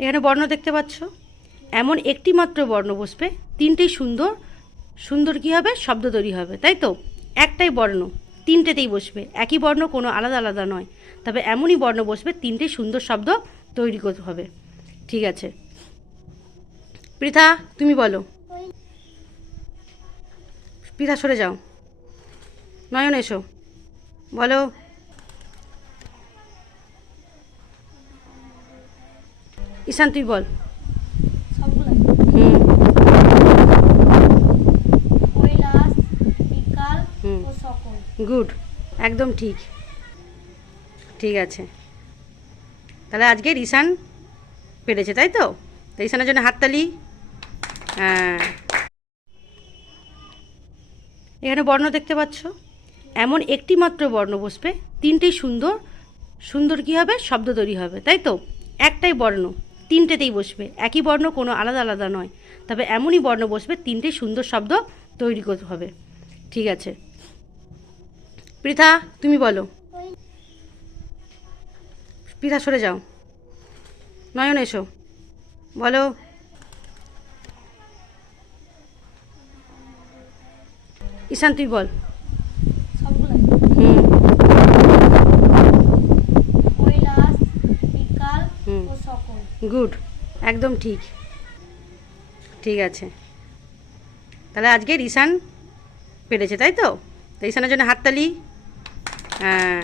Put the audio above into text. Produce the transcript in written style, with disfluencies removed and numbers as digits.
এখানে বর্ণ দেখতে পাচ্ছ, এমন একটি মাত্র বর্ণ বসবে, তিনটেই সুন্দর সুন্দর কী হবে, শব্দ তৈরি হবে, তাই তো? একটাই বর্ণ, তিনটেতেই বসবে, একই বর্ণ, কোনো আলাদা আলাদা নয়, তবে এমনই বর্ণ বসবে, তিনটেই সুন্দর শব্দ তৈরি করতে হবে। ঠিক আছে, পৃথা তুমি বলো। পৃথা সরে যাও, নয়ন এসো, বলো। ঈশান তুই বল। হুম হুম, গুড, একদম ঠিক। ঠিক আছে, তাহলে আজকে ঈশান পেরেছে, তাই তো? তো ঈশানের জন্য হাততালি। হ্যাঁ, এখানে বর্ণ দেখতে পাচ্ছ, এমন একটি মাত্র বর্ণ বসবে, তিনটেই সুন্দর সুন্দর কী হবে, শব্দ তৈরি হবে, তাই তো? একটাই বর্ণ, তিনটেতেই বসবে, একই বর্ণ, কোনো আলাদা আলাদা নয়, তবে এমনই বর্ণ বসবে, তিনটেই সুন্দর শব্দ তৈরি করতে হবে। ঠিক আছে, পৃথা তুমি বলো। পৃথা সরে যাও, নয়ন এসো, বলো। ঈশান তুই বল। হুম হুম, গুড, একদম ঠিক। ঠিক আছে, তাহলে আজকে ঈশান পেরেছে, তাই তো? তো ঈশানের জন্য হাততালি। হ্যাঁ।